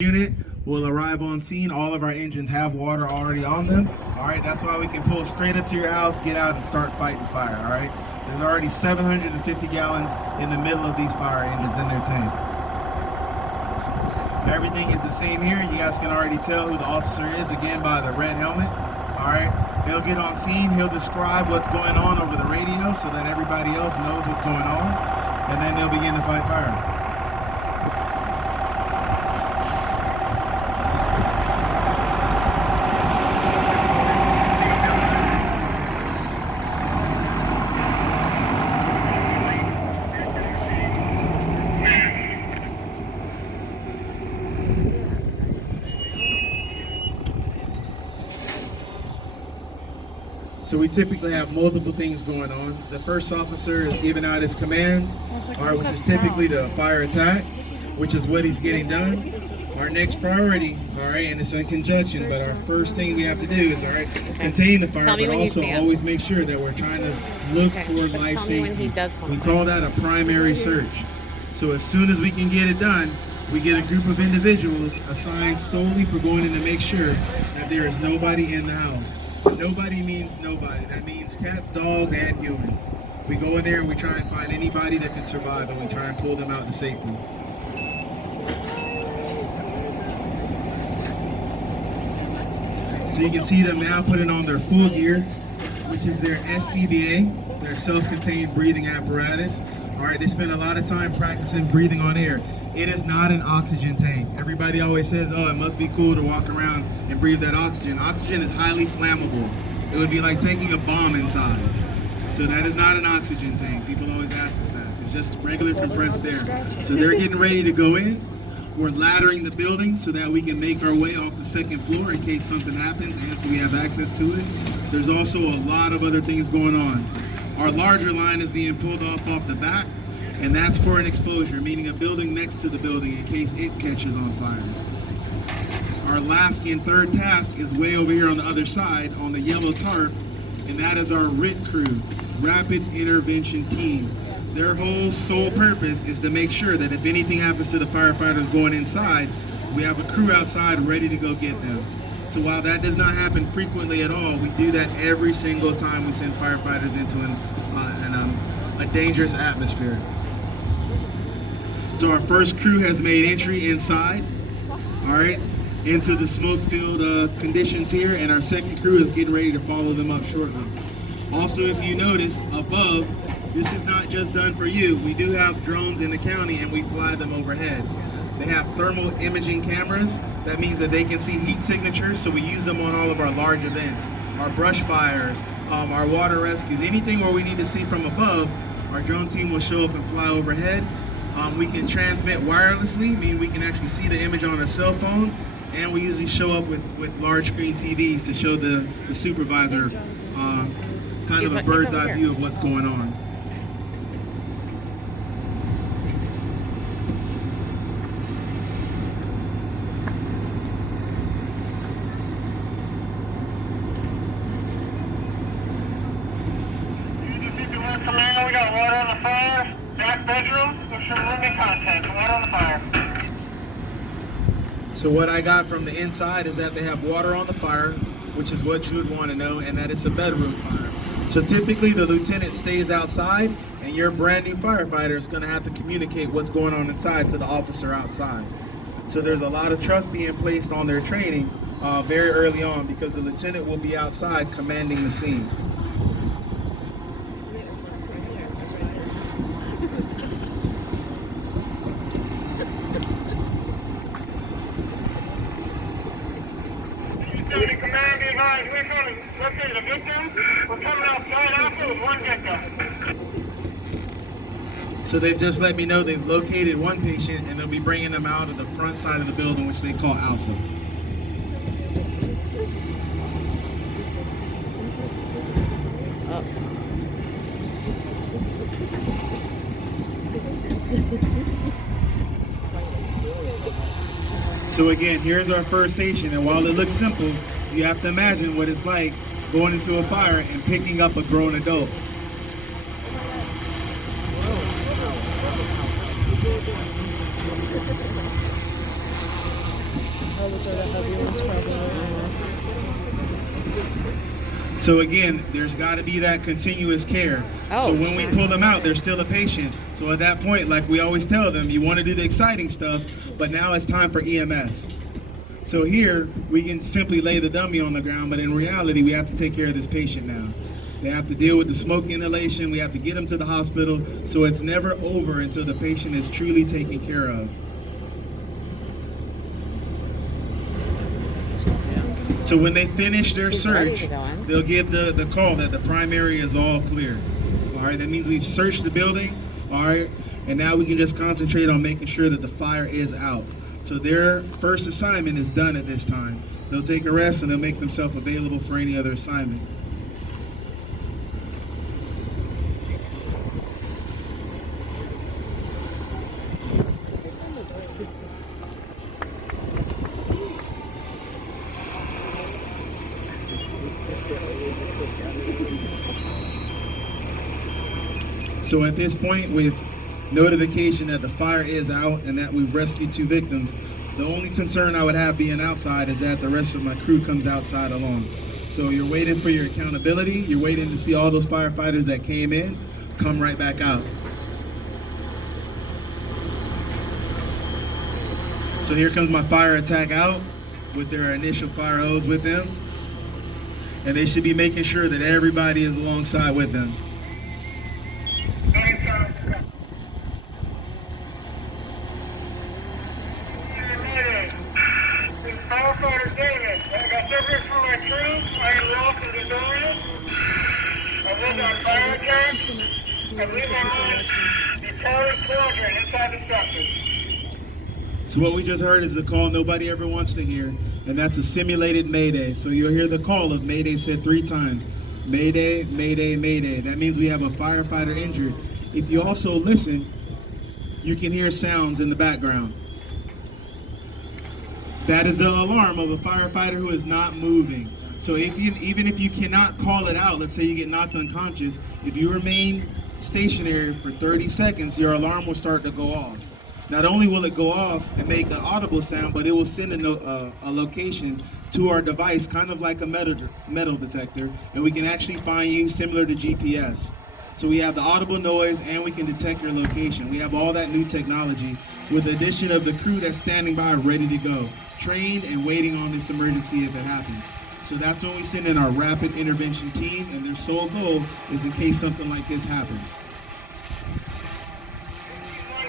Unit will arrive on scene. All of our engines have water already on them. All right, that's why we can pull straight up to your house, get out, and start fighting fire. All right, there's already 750 gallons in the middle of these fire engines in their tank. Everything is the same here. You guys can already tell who the officer is, again, by the red helmet. All right, he'll get on scene. He'll describe what's going on over the radio so that everybody else knows what's going on, and then they'll begin to fight fire. So we typically have multiple things going on. The first officer is giving out his commands, which is typically the fire attack, which is what he's getting done. Our next priority, all right, and it's in conjunction, but our first thing we have to do is, all right, contain the fire, but also always make sure that we're trying to look for life safety. We call that a primary search. So as soon as we can get it done, we get a group of individuals assigned solely for going in to make sure that there is nobody in the house. Nobody means nobody. That means cats, dogs, and humans. We go in there and we try and find anybody that can survive, and we try and pull them out to safety. So you can see them now putting on their full gear, which is their SCBA, their self-contained breathing apparatus. All right, they spend a lot of time practicing breathing on air. It is not an oxygen tank. Everybody always says, oh, it must be cool to walk around and breathe that oxygen. Oxygen is highly flammable. It would be like taking a bomb inside. So that is not an oxygen tank. People always ask us that. It's just regular compressed air. So they're getting ready to go in. We're laddering the building so that we can make our way off the second floor in case something happens and so we have access to it. There's also a lot of other things going on. Our larger line is being pulled off the back, and that's for an exposure, meaning a building next to the building in case it catches on fire. Our last and third task is way over here on the other side on the yellow tarp, and that is our RIT crew, Rapid Intervention Team. Their whole sole purpose is to make sure that if anything happens to the firefighters going inside, we have a crew outside ready to go get them. So while that does not happen frequently at all, we do that every single time we send firefighters into a dangerous atmosphere. So our first crew has made entry inside, all right, into the smoke-filled conditions here, and our second crew is getting ready to follow them up shortly. Also, if you notice, above, this is not just done for you. We do have drones in the county, and we fly them overhead. They have thermal imaging cameras. That means that they can see heat signatures, so we use them on all of our large events. Our brush fires, our water rescues, anything where we need to see from above, our drone team will show up and fly overhead. We can transmit wirelessly, meaning we can actually see the image on our cell phone, and we usually show up with large screen TVs to show the supervisor kind of a bird's eye view of what's going on. Command, we got water on the fire. Back bedroom, there's some rooming content. Water on the fire. So what I got from the inside is that they have water on the fire, which is what you would want to know, and that it's a bedroom fire. So typically the lieutenant stays outside, and your brand new firefighter is going to have to communicate what's going on inside to the officer outside. So there's a lot of trust being placed on their training very early on, because the lieutenant will be outside commanding the scene. Command, be advised, we're going to locate a victim. We're coming off Flight Alpha with one victim. So they've just let me know they've located one patient, and they'll be bringing them out of the front side of the building, which they call Alpha. So again, here's our first patient, and while it looks simple, you have to imagine what it's like going into a fire and picking up a grown adult. which are the heavy ones probably. So again, there's got to be that continuous care. So when we pull them out, they're still a patient. So at that point, like we always tell them, you want to do the exciting stuff, but now it's time for EMS. So here, we can simply lay the dummy on the ground, but in reality, we have to take care of this patient now. They have to deal with the smoke inhalation. We have to get them to the hospital. So it's never over until the patient is truly taken care of. So when they finish their search, they'll give the call that the primary is all clear. All right, that means we've searched the building, all right, and now we can just concentrate on making sure that the fire is out. So their first assignment is done at this time. They'll take a rest and they'll make themselves available for any other assignment. So at this point, with notification that the fire is out and that we've rescued 2 victims, the only concern I would have being outside is that the rest of my crew comes outside along. So you're waiting for your accountability, you're waiting to see all those firefighters that came in come right back out. So here comes my fire attack out with their initial fire hose with them. And they should be making sure that everybody is alongside with them. Firefighter David, I got service for my crew. I am lost in the building. I was on fire attack. I believe I'm on the Charlie quadrant inside the structure. So what we just heard is a call nobody ever wants to hear, and that's a simulated Mayday. So you'll hear the call of Mayday said 3 times. Mayday, Mayday, Mayday. That means we have a firefighter injured. If you also listen, you can hear sounds in the background. That is the alarm of a firefighter who is not moving. So even if you cannot call it out, let's say you get knocked unconscious, if you remain stationary for 30 seconds, your alarm will start to go off. Not only will it go off and make an audible sound, but it will send a location to our device, kind of like a metal detector, and we can actually find you similar to GPS. So we have the audible noise and we can detect your location. We have all that new technology with the addition of the crew that's standing by ready to go, trained and waiting on this emergency if it happens. So that's when we send in our rapid intervention team, and their sole goal is in case something like this happens.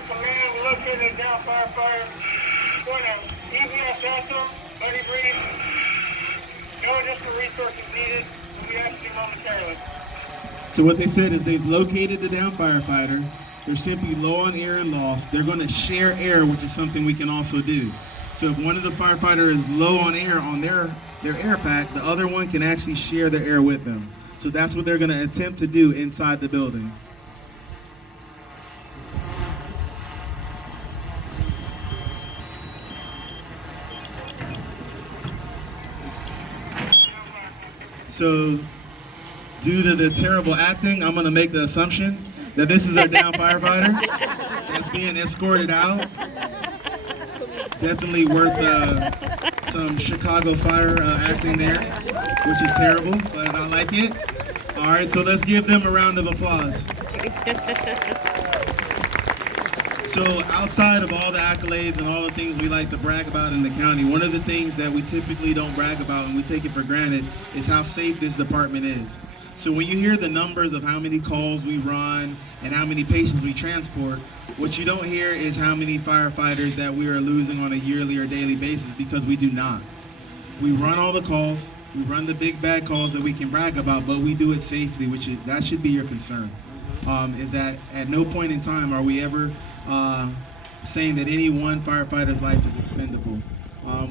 Command located down firefighter. Going to EVS answer, buddy breathe. No additional resources needed. We'll be asking momentarily. So what they said is they've located the down firefighter. They're simply low on air and lost. They're going to share air, which is something we can also do. So if one of the firefighters is low on air on their air pack, the other one can actually share their air with them. So that's what they're going to attempt to do inside the building. So due to the terrible acting, I'm going to make the assumption that this is our down firefighter that's being escorted out. Definitely worth some Chicago fire acting there, which is terrible, but I like it. All right, so let's give them a round of applause. So outside of all the accolades and all the things we like to brag about in the county, one of the things that we typically don't brag about and we take it for granted is how safe this department is. So when you hear the numbers of how many calls we run and how many patients we transport, what you don't hear is how many firefighters that we are losing on a yearly or daily basis, because we do not. We run all the calls, we run the big bad calls that we can brag about, but we do it safely, that should be your concern. Is that at no point in time are we ever saying that any one firefighter's life is expendable.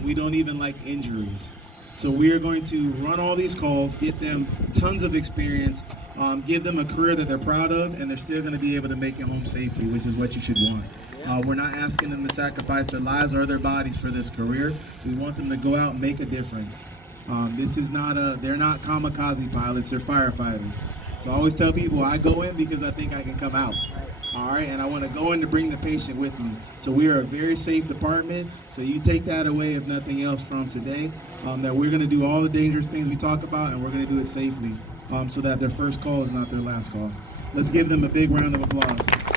We don't even like injuries. So we are going to run all these calls, get them tons of experience, give them a career that they're proud of, and they're still going to be able to make it home safely, which is what you should want. We're not asking them to sacrifice their lives or their bodies for this career. We want them to go out and make a difference. They're not kamikaze pilots, they're firefighters. So I always tell people I go in because I think I can come out. All right, and I want to go in to bring the patient with me. So we are a very safe department. So you take that away, if nothing else, from today, that we're going to do all the dangerous things we talk about, and we're going to do it safely, so that their first call is not their last call. Let's give them a big round of applause.